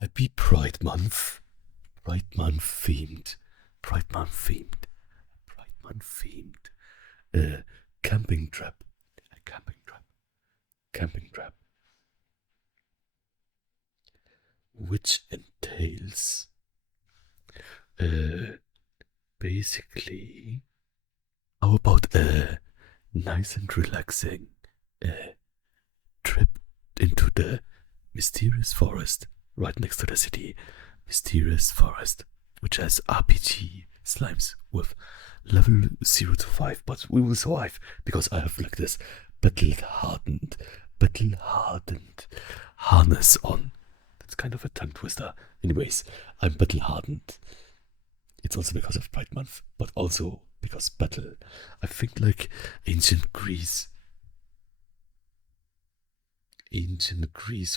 Happy Pride Month. Pride Month themed. Pride Month themed. Pride Month themed. Camping trap. A camping trap. Camping trap. Which entails basically how about a nice and relaxing trip into the mysterious forest right next to the city. Mysterious forest, which has RPG slimes with level 0 to 5, but we will survive because I have like this battle hardened harness on. That's kind of a tongue twister. Anyways, I'm battle hardened. It's also because of Pride Month, but also because battle. I think like ancient Greece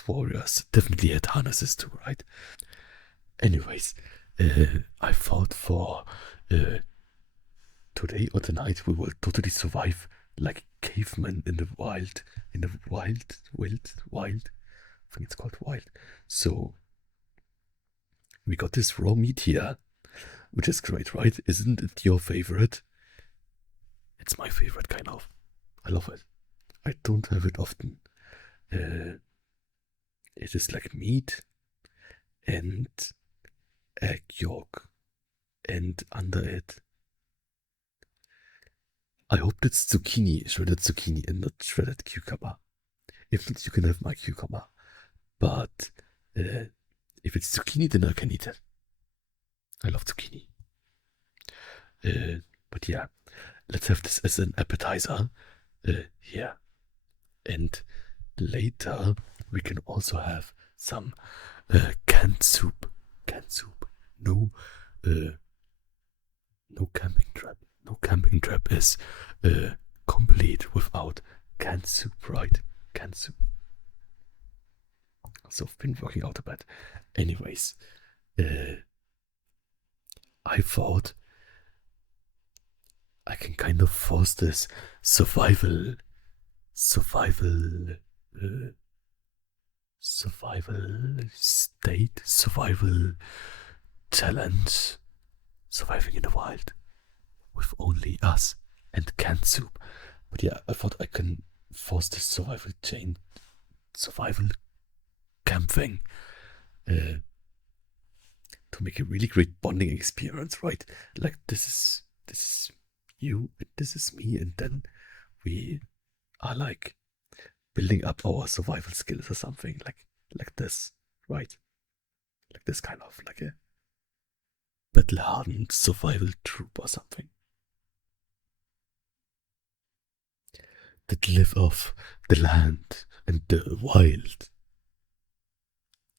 warriors definitely had harnesses too, right? Anyways, I thought for today or tonight we will totally survive like cavemen in the wild. I think it's called wild. So we got this raw meat here, which is great, right? Isn't it your favorite? It's my favorite, kind of. I love it. I don't have it often. It is like meat and egg yolk, and under it, I hope it's zucchini, shredded zucchini, and not shredded cucumber. If not, you can have my cucumber. But if it's zucchini, then I can eat it. I love zucchini. But yeah, let's have this as an appetizer here. And later, we can also have some canned soup. Canned soup. No camping trap. No camping trap is complete without canned soup, right? Canned soup. So I've been working out a bit. Anyways, I thought I can kind of force this survival state, survival challenge, surviving in the wild with only us and canned soup. But yeah, I thought I can force this survival camp thing to make a really great bonding experience, right? Like this is you, and this is me, and then we are like building up our survival skills or something like this, right? Like this kind of like a battle hardened survival troop or something that live off the land and the wild.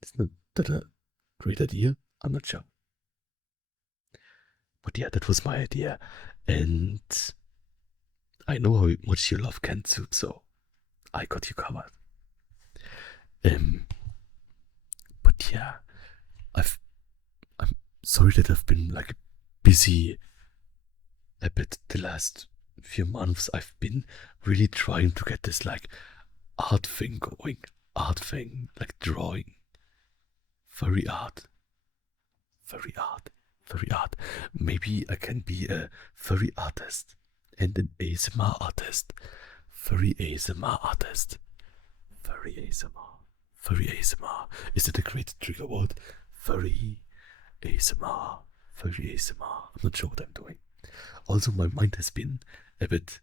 Isn't that a great idea? I'm not sure. But yeah, that was my idea. And I know how much you love canned soup, so I got you covered. But yeah, I'm sorry that I've been like busy a bit the last few months. I've been really trying to get this like art thing going. Art thing, like drawing. Furry art. Furry art. Furry art. Maybe I can be a furry artist and an ASMR artist. Furry ASMR artist. Furry ASMR. Furry ASMR. Is it a great trigger word? Furry ASMR. Furry ASMR. I'm not sure what I'm doing. Also, my mind has been a bit,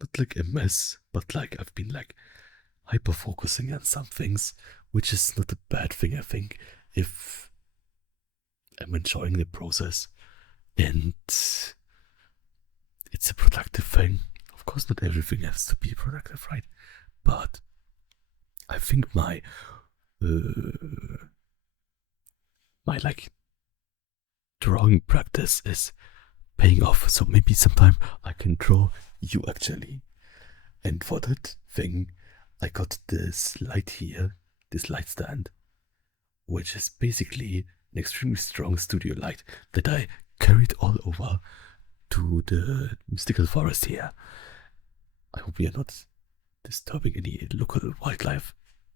not like a mess, but like I've been like hyper focusing on some things, which is not a bad thing, I think, if I'm enjoying the process and it's a productive thing. Of course, not everything has to be productive, right? But I think my like drawing practice is paying off. So maybe sometime I can draw you actually. And for that thing, I got this light here, this light stand, which is basically an extremely strong studio light that I carried all over to the mystical forest here. I hope we are not disturbing any local wildlife,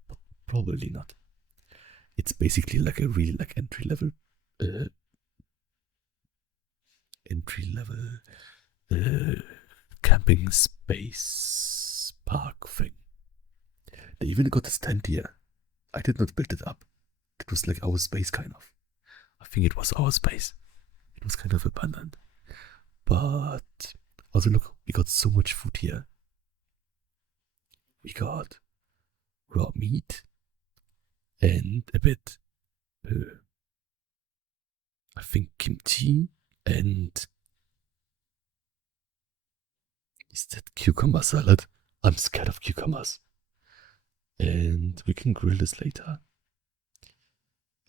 but probably not. It's basically like a really like uh, entry level uh, camping space park thing. They even got a stand here. I did not build it up. It was like our space, kind of. I think it was our space. It was kind of abandoned. But also, look, we got so much food here. We got raw meat and a bit, I think, kimchi and is that cucumber salad? I'm scared of cucumbers. And we can grill this later.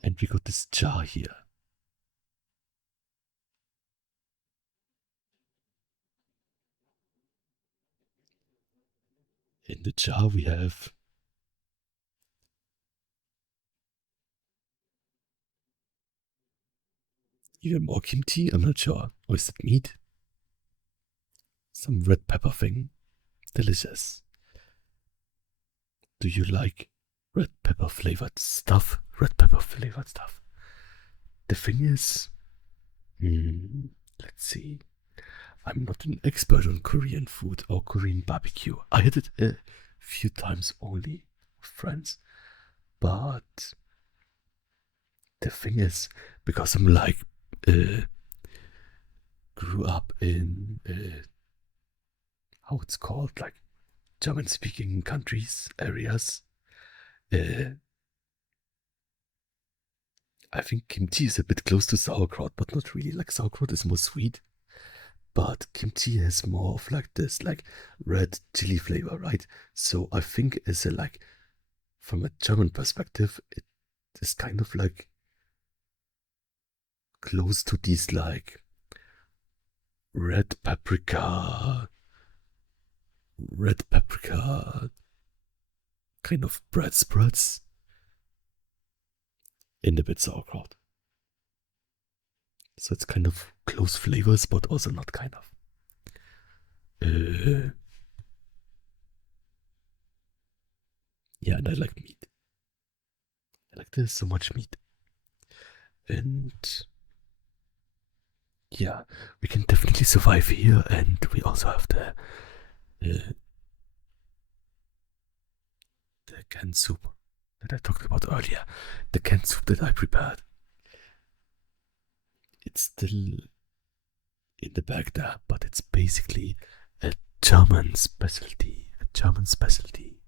And we got this jar here. In the jar we have even more kimchi. I'm not sure. Or is it meat? Some red pepper thing. Delicious. Do you like red pepper flavored stuff? Red pepper flavored stuff. The thing is, let's see. I'm not an expert on Korean food or Korean barbecue. I had it a few times only with friends. But the thing is, because I'm like, grew up in, how it's called, like German speaking countries, areas, uh, I think kimchi is a bit close to sauerkraut, but not really. Like sauerkraut is more sweet, but kimchi has more of like this, like red chili flavor, right? So I think it's a like, from a German perspective, it is kind of like close to these like red paprika, red paprika kind of bread spreads in the bit sauerkraut. So it's kind of close flavors, but also not kind of. Yeah, and I like meat. I like there's so much meat. And yeah, we can definitely survive here. And we also have the canned soup that I talked about earlier. The canned soup that I prepared. It's still in the bag there, but it's basically a German specialty. A German specialty.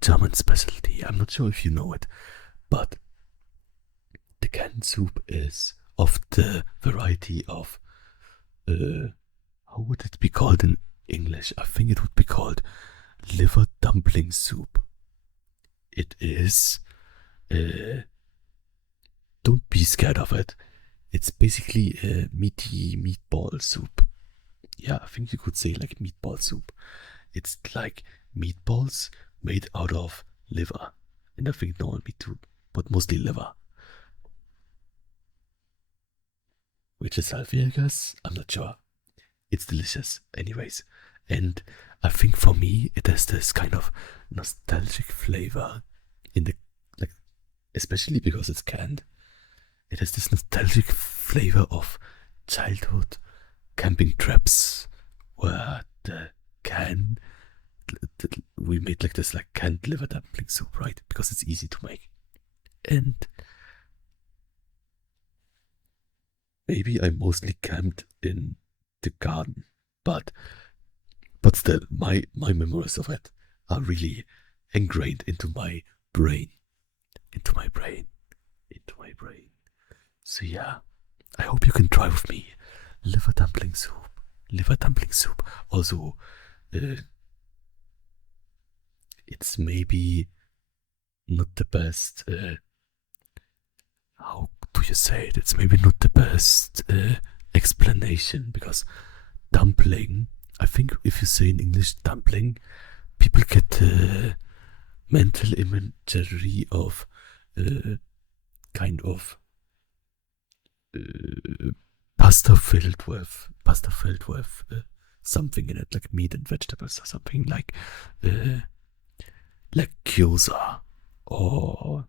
German specialty. I'm not sure if you know it, but the canned soup is of the variety of, how would it be called in English? I think it would be called liver dumpling soup. It is, don't be scared of it. It's basically a meaty meatball soup. Yeah, I think you could say like meatball soup. It's like meatballs made out of liver. And I think normal meat too, but mostly liver. Which is healthy, I guess. I'm not sure. It's delicious, anyways. And I think for me, it has this kind of nostalgic flavor in the, like, especially because it's canned. It has this nostalgic flavor of childhood camping trips where the can we made like this like canned liver dumpling soup, right? Because it's easy to make. And maybe I mostly camped in the garden, but still my memories of it are really ingrained into my brain. Into my brain. Into my brain. So yeah, I hope you can try with me. Liver dumpling soup. Liver dumpling soup. Also, it's maybe not the best. How do you say it? It's maybe not the best explanation because dumpling. I think if you say in English dumpling, people get the mental imagery of kind of pasta filled with something in it, like meat and vegetables or something like gyoza or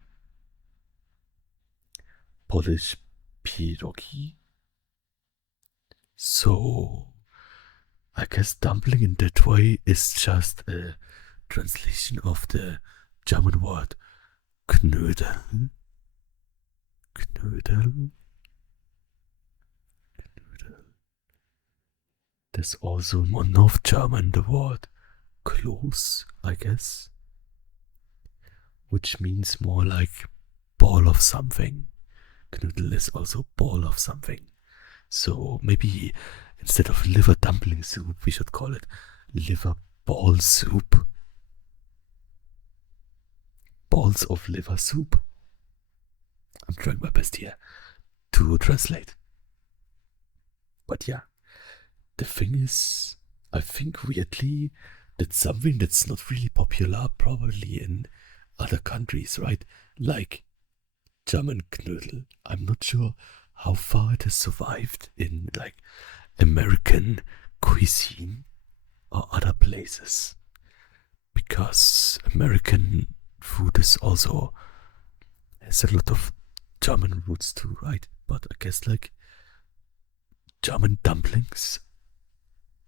Polish pierogi. So I guess dumpling in that way is just a translation of the German word Knödel. Knödel. Knödel. There's also more North German the word Kloß, I guess, which means more like ball of something. Knödel is also ball of something. So maybe instead of liver dumpling soup, we should call it liver ball soup. Balls of liver soup. I'm trying my best here to translate. But yeah, the thing is, I think weirdly that's something that's not really popular probably in other countries, right? Like German Knödel. I'm not sure how far it has survived in like American cuisine or other places. Because American food is also has a lot of German roots too, right? But I guess like German dumplings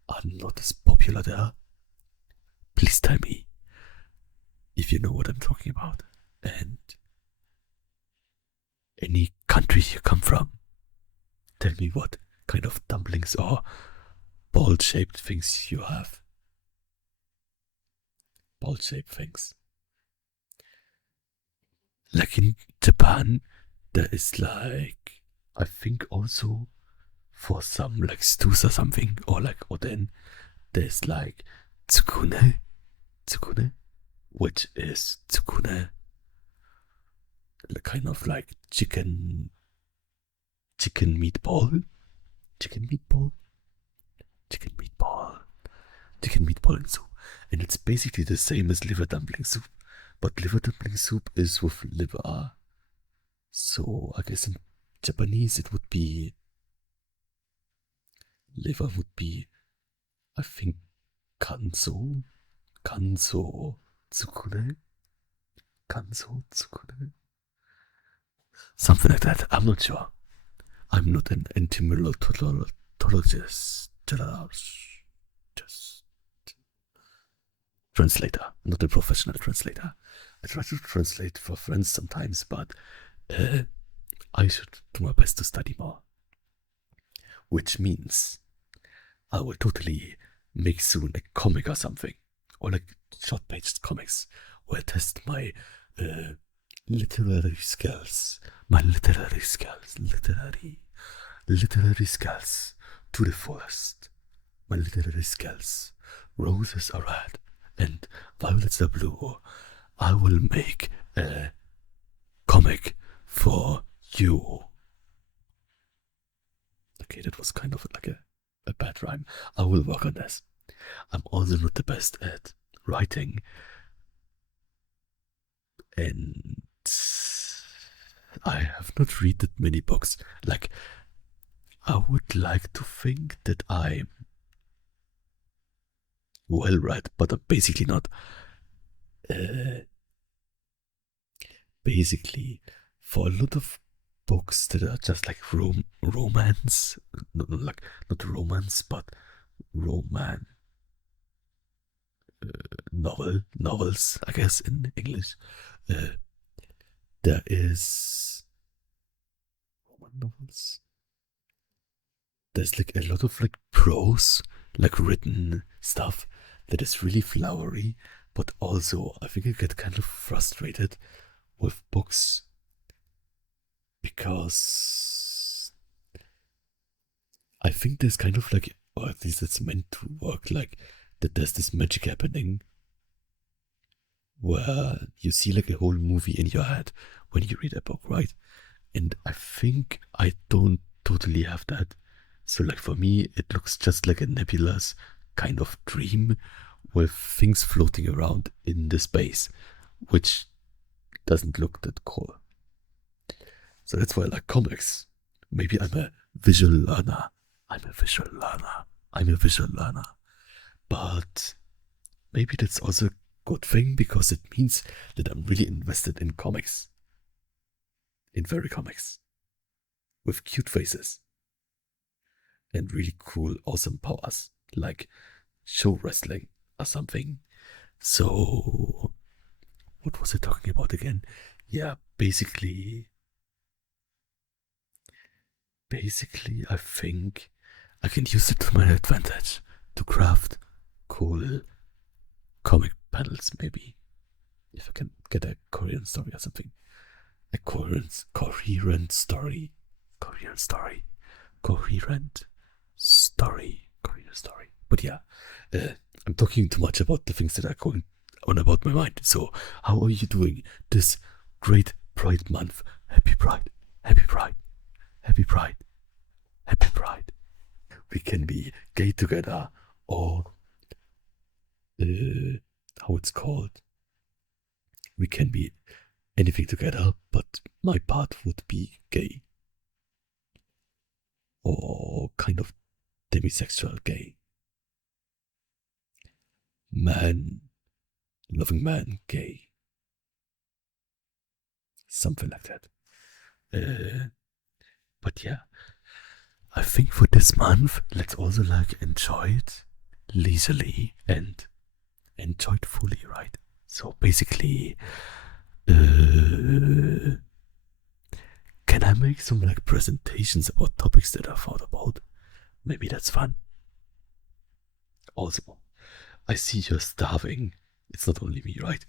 are not as popular there. Please tell me if you know what I'm talking about and any country you come from. Tell me what kind of dumplings or ball shaped things you have. Ball shaped things. Like in Japan, there is like, I think also for some like stews or something, or like oden, there's like tsukune, tsukune, which is tsukune, kind of like chicken meatball, chicken meatball, chicken meatball, chicken meatball and soup. And it's basically the same as liver dumpling soup, but liver dumpling soup is with liver. So I guess in Japanese it would be liver would be, I think, kanso, kanso tsukune, kanso tsukune, something like that. I'm not sure. I'm not an entomologist, just translator, not a professional translator. I try to translate for friends sometimes, but I should do my best to study more. Which means I will totally make soon a comic or something, or like short-paged comics, where I test my literary skills, my literary skills, literary skills to the fullest. My literary skills. Roses are red and violets are blue. I will make a comic for you. Okay, that was kind of like a bad rhyme. I will work on this. I'm also not the best at writing, and I have not read that many books. Like, I would like to think that I'm well read, but I'm basically not. Basically, for a lot of books that are just like romance, like not romance, but roman novels, I guess in English. Uh, there is roman novels. There's like a lot of like prose, like written stuff that is really flowery, but also I think I get kind of frustrated with books because I think there's kind of like, or at least it's meant to work like that there's this magic happening where you see like a whole movie in your head when you read a book, right? And I think I don't totally have that. So like for me, it looks just like a nebulous kind of dream with things floating around in the space, which doesn't look that cool. So that's why I like comics. Maybe I'm a visual learner. I'm a visual learner. I'm a visual learner. But maybe that's also a good thing because it means that I'm really invested in comics. In furry comics. with cute faces and really cool, awesome powers, like show wrestling or something. So, what was I talking about again? Yeah, basically, I think I can use it to my advantage to craft cool comic panels, maybe. If I can get a Korean story or something. A coherent story. Coherent story. Coherent story. Coherent story. But yeah, I'm talking too much about the things that are going on about my mind. So, how are you doing this great Pride Month? Happy Pride. Happy Pride. Happy Pride. Happy Pride. We can be gay together or how it's called. We can be anything together, but my part would be gay or kind of demisexual gay. Man, loving man, gay. Something like that. But yeah, I think for this month, let's also like enjoy it leisurely and enjoy it fully, right? So basically, can I make some like presentations about topics that I thought about? Maybe that's fun. Also, I see you're starving. It's not only me, right?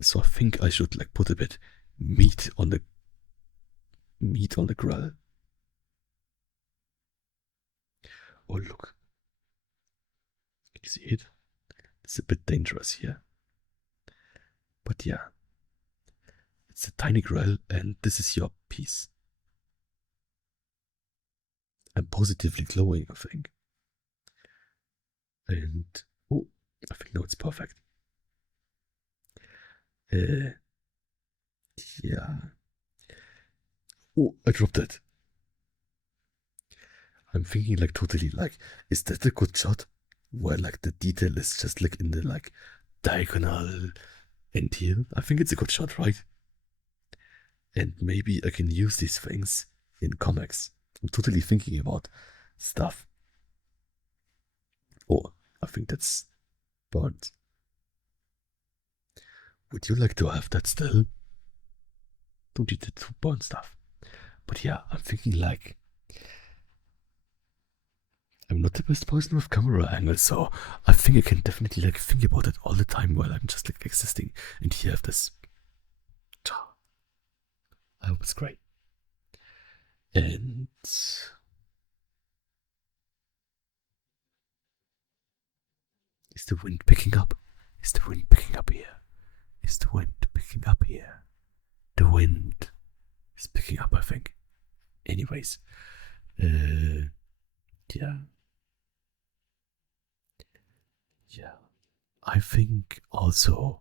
So I think I should like put a bit meat on the grill. Oh look, can you see it? It's a bit dangerous here. But yeah, it's a tiny grill and this is your piece. I'm positively glowing, I think. And oh, I think now it's perfect. Yeah. Oh, I dropped it. I'm thinking like totally like, is that a good shot? Where like the detail is just like in the like diagonal end here. I think it's a good shot, right? And maybe I can use these things in comics. I'm totally thinking about stuff. Oh, I think that's burnt. Would you like to have that still? Don't eat it to burn stuff. But yeah, I'm thinking like I'm not the best person with camera angles, so I think I can definitely like think about it all the time while I'm just like existing. And here I have this. I hope it's great. And is the wind picking up? Is the wind picking up here? Is the wind picking up here? The wind is picking up, I think. Anyways, yeah. Yeah. I think also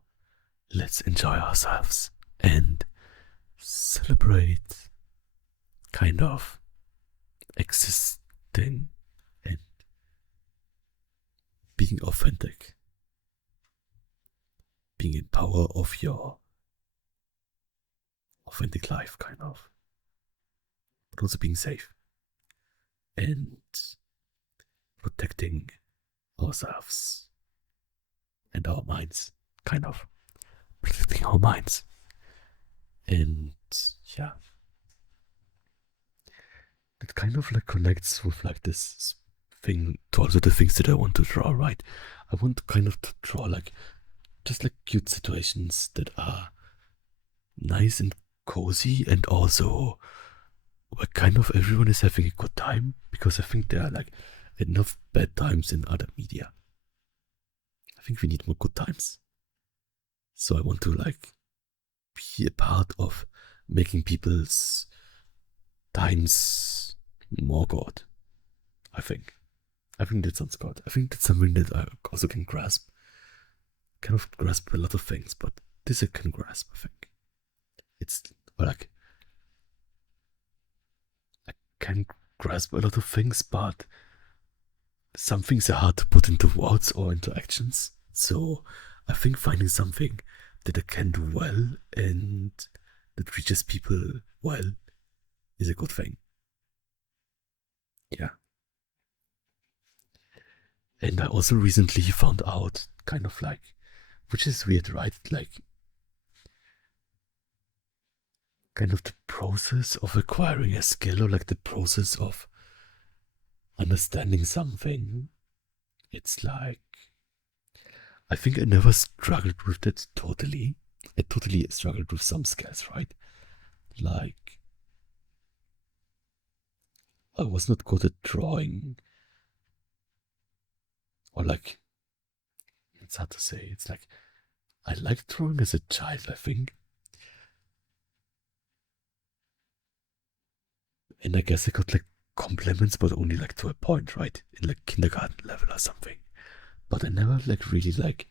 let's enjoy ourselves and celebrate kind of existing and being authentic, being in power of your authentic life, kind of, but also being safe and protecting ourselves and our minds, kind of protecting our minds. And yeah, it kind of like connects with like this thing to also the things that I want to draw, right? I want kind of to draw like just like cute situations that are nice and cozy and also where kind of everyone is having a good time, because I think there are like enough bad times in other media. I think we need more good times. So I want to like be a part of making people's times more good. I think. I think that sounds good. I think that's something that I also can grasp. Kind of grasp a lot of things, but this I can grasp, I think. It's like I can grasp a lot of things, but some things are hard to put into words or into actions. So I think finding something that I can do well and that reaches people well is a good thing. Yeah. And I also recently found out kind of like, which is weird, right? Like, kind of the process of acquiring a skill or like the process of understanding something. It's like, I think I never struggled with that totally. I totally struggled with some skills, right? Like, I was not good at drawing, or like, it's hard to say. It's like, I liked drawing as a child, I think. And I guess I got like compliments, but only like to a point, right? In like kindergarten level or something. But I never like really like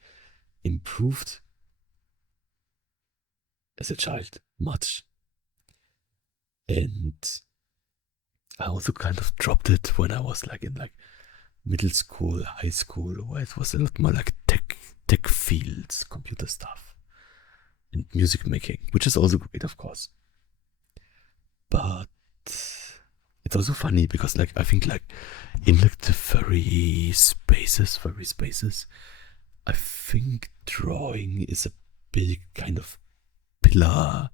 improved as a child much. And I also kind of dropped it when I was like in like middle school, high school, where it was a lot more like tech fields, computer stuff, and music making, which is also great, of course. But it's also funny because like I think like in like the furry spaces, I think drawing is a big kind of pillar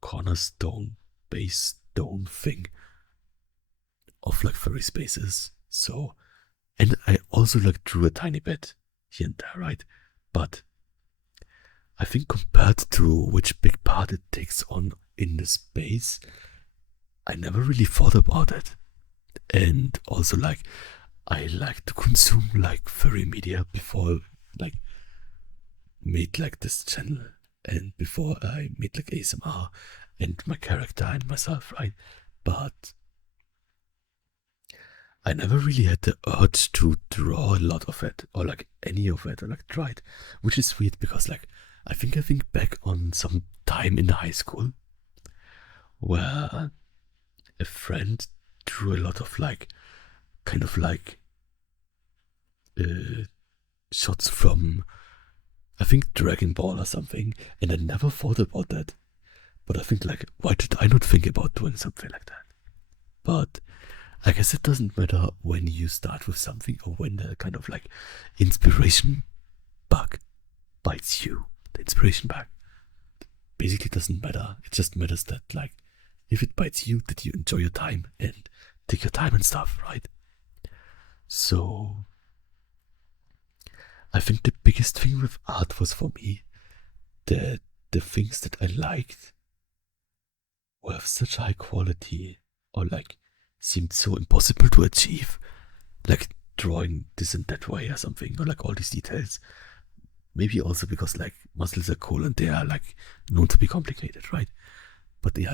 cornerstone base stone thing of like furry spaces. So, and I also like drew a tiny bit here and there, right? But I think compared to which big part it takes on in the space, I never really thought about it. And also like I like to consume like furry media before like made like this channel and before I made like ASMR and my character and myself, right? But I never really had the urge to draw a lot of it or like any of it or like try it, which is weird because like I think back on some time in high school where a friend drew a lot of like kind of like uh, shots from I think Dragon Ball or something, and I never thought about that. But I think like why did I not think about doing something like that? But I guess it doesn't matter when you start with something or when the kind of like inspiration bug bites you. The inspiration bug basically doesn't matter. It just matters that like if it bites you, that you enjoy your time and take your time and stuff, right? So I think the biggest thing with art was for me that the things that I liked were of such high quality or like seemed so impossible to achieve, like drawing this and that way or something, or like all these details. Maybe also because like muscles are cool and they are like known to be complicated, right? But they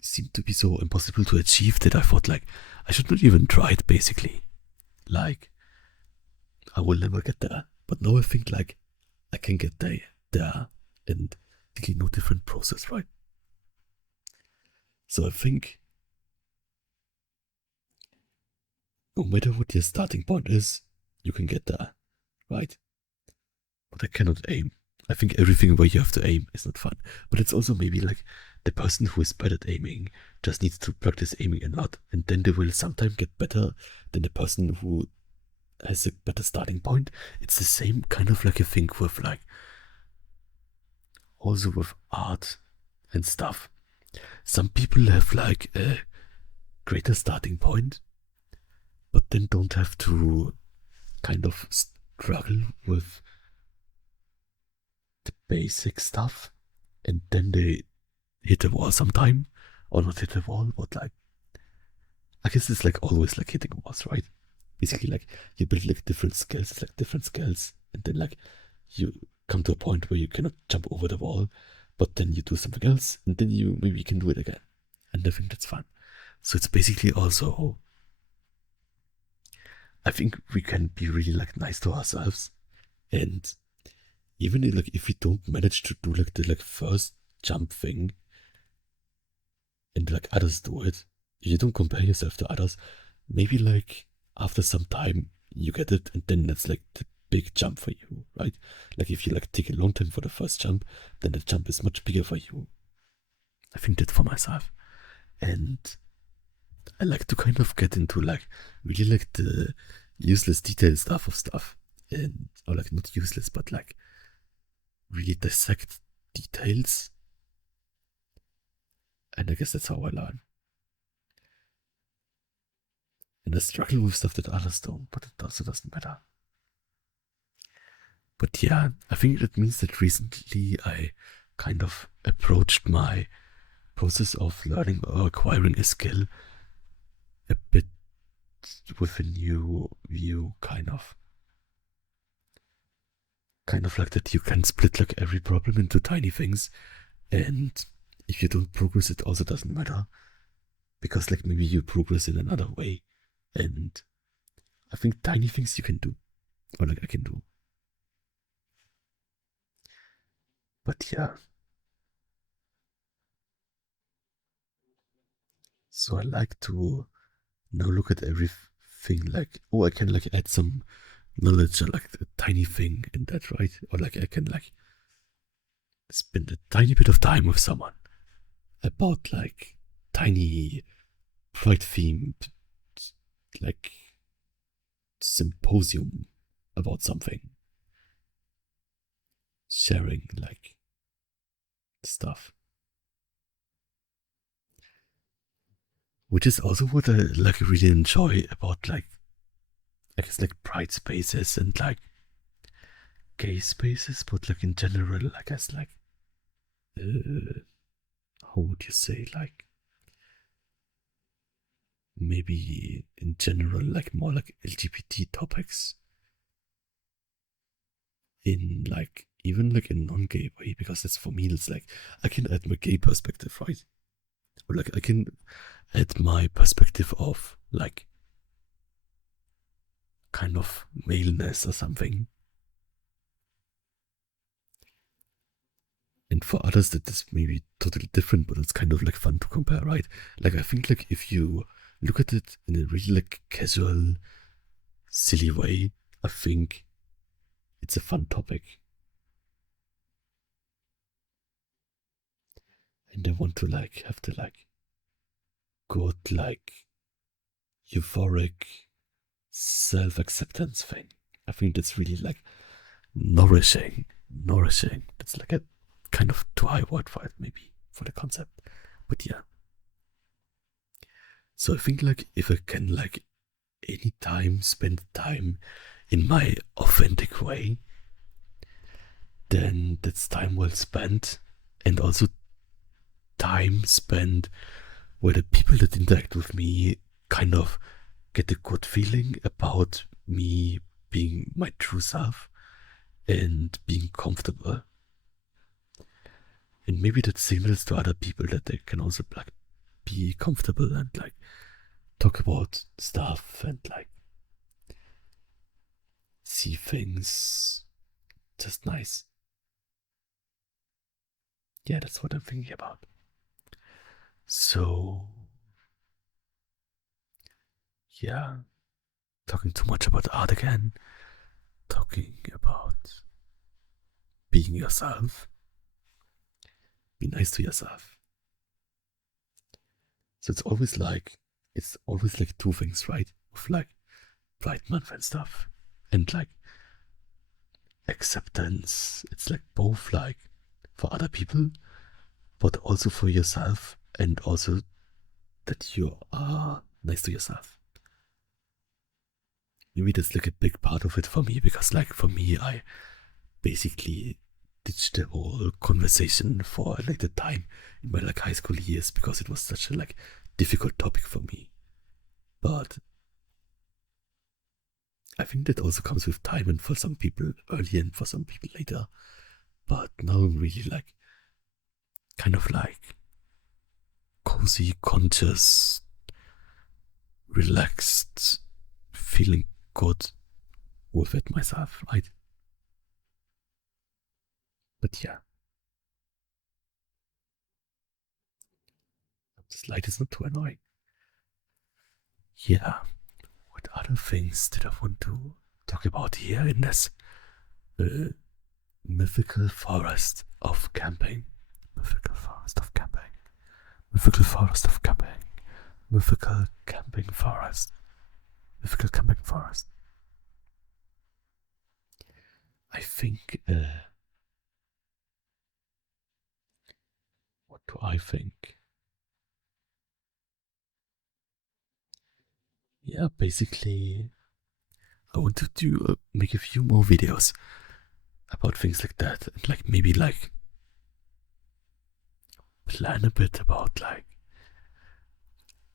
seem to be so impossible to achieve that I thought like I should not even try it basically. Like I will never get there. But now I think like I can get there and thinking no different process, right? So I think no matter what your starting point is, you can get there, right? But I cannot aim. I think everything where you have to aim is not fun. But it's also maybe like the person who is better at aiming just needs to practice aiming a lot, and then they will sometimes get better than the person who has a better starting point. It's the same kind of like a thing with like also with art and stuff. Some people have like a greater starting point, but then don't have to kind of struggle with the basic stuff, and then they hit a wall sometime, or not hit a wall, but like I guess it's like always like hitting walls, right? Basically, like you build like different skills, it's like different skills, and then like you come to a point where you cannot jump over the wall, but then you do something else, and then you maybe you can do it again, and I think that's fun. So it's basically also, I think we can be really like nice to ourselves, and even like if we don't manage to do like the like first jump thing, and like others do it, you don't compare yourself to others. Maybe like after some time you get it, and then that's like the big jump for you, right? Like if you like take a long time for the first jump, then the jump is much bigger for you. I think that for myself. And I like to kind of get into like really like the useless detail stuff of stuff. And or like not useless, but like really dissect details. And I guess that's how I learn. And I struggle with stuff that others don't, but it also doesn't matter. But yeah, I think that means that recently I kind of approached my process of learning or acquiring a skill a bit with a new view, kind of. Kind of like that you can split like every problem into tiny things, and if you don't progress, it also doesn't matter. Because like maybe you progress in another way. And I think tiny things you can do. Or like I can do. But yeah. So I like to now look at everything like, oh, I can like add some knowledge or like a tiny thing in that, right? Or like I can like spend a tiny bit of time with someone about like tiny pride themed like symposium about something, sharing like stuff, which is also what I like really enjoy about like I guess like pride spaces and like gay spaces, but like in general, I guess like how would you say like maybe in general like more like LGBT topics in like even like a non-gay way, because it's for me it's like I can add my gay perspective, right? Or like I can add my perspective of like kind of maleness or something. And for others that is maybe totally different, but it's kind of like fun to compare, right? Like I think like if you look at it in a really like casual, silly way, I think it's a fun topic. And I want to like have the like good like euphoric self-acceptance thing. I think that's really like nourishing. Nourishing. That's like a kind of dry word for it, maybe, for the concept. But yeah. So I think like if I can like anytime spend time in my authentic way, then that's time well spent, and also time spent where the people that interact with me kind of get a good feeling about me being my true self and being comfortable. And maybe that signals to other people that they can also like be comfortable and like talk about stuff and like see things just nice. Yeah, that's what I'm thinking about. So, yeah, talking too much about art again, talking about being yourself. Be nice to yourself. So it's always like two things, right? With like Pride Month and stuff. And like acceptance. It's like both like for other people, but also for yourself, and also that you are nice to yourself. Maybe that's like a big part of it for me, because like for me, I basically ditched the whole conversation for like the time in my like high school years, because it was such a like difficult topic for me. But I think that also comes with time, and for some people early and for some people later. But now I'm really like kind of like cozy, conscious, relaxed, feeling good with it myself, right? But yeah, this light is not too annoying. Yeah, what other things did I want to talk about here in this uh, mythical forest of camping? Mythical forest of camping. Mythical forest of camping. Mythical camping forest. Mythical camping forest. I think, what do I think? Yeah, basically, I want to do make a few more videos about things like that, and like maybe like plan a bit about like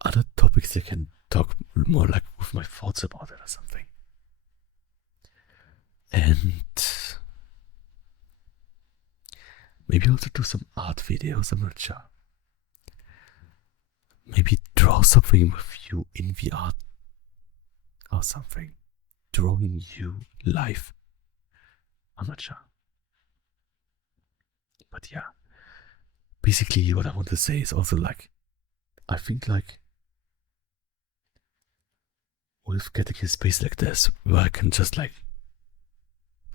other topics I can talk more like with my thoughts about it or something. And maybe also do some art videos, I'm not sure. Maybe draw something with you in VR or something. Drawing you live. I'm not sure. But yeah. Basically what I want to say is also like I think like with getting a space like this where I can just like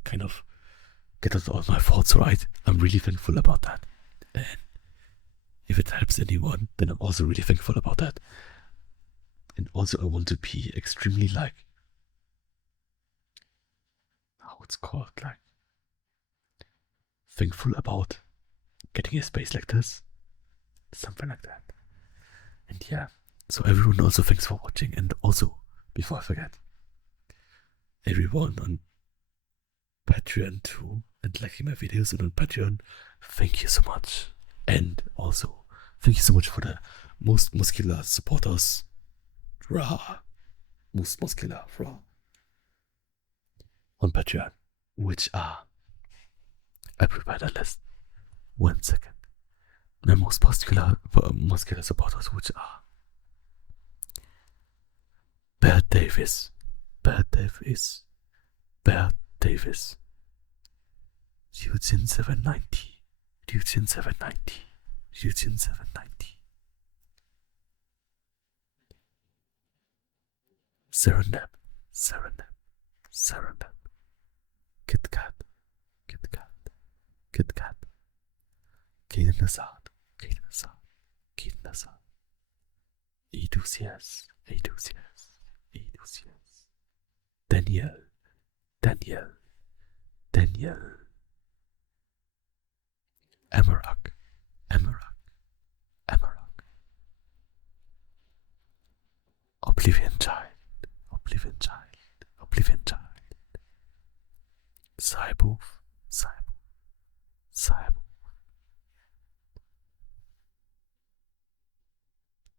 kind of get out all my thoughts right, I'm really thankful about that. And if it helps anyone, then I'm also really thankful about that. And also I want to be extremely like how it's called, like thankful about getting a space like this. Something like that. And yeah. So everyone also thanks for watching, and also before I forget, everyone on Patreon too, and liking my videos and on Patreon, thank you so much. And also, thank you so much for the most muscular supporters. Rah! Most muscular, rah. On Patreon, which are, I prepared a list. 1 second. My most muscular supporters, which are Bert Davis, Bert Davis, Bert Davis, Eugene 790, Eugene 790, Eugene 790, Serendip, Serendip, Serendip, Kit Kat, Kit Kat, Kit Kat, Kaden Assad, Kaden Assad, Kaden Assad, Educias, Educias, Educias, Daniel, Daniel, Daniel, Amarak, Amarak, Amarak, Oblivion Child, Oblivion Child, Oblivion Child, Cyborg, Cyborg, Cyborg,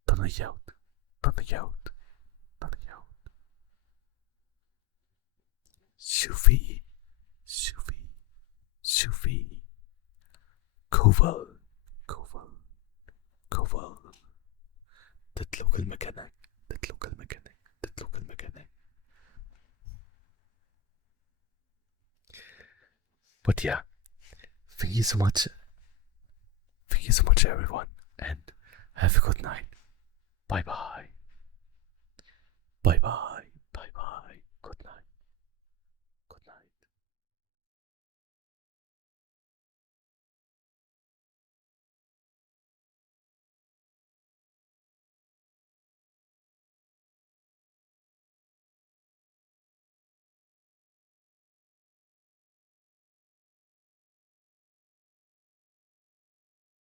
Donnerjout, Donnerjout, Donnerjout, Shufi, Shufi, Shufi, Koval, Koval, Koval, that local mechanic, that local mechanic, that local mechanic. But yeah, thank you so much. Thank you so much, everyone, and have a good night. Bye bye. Bye bye.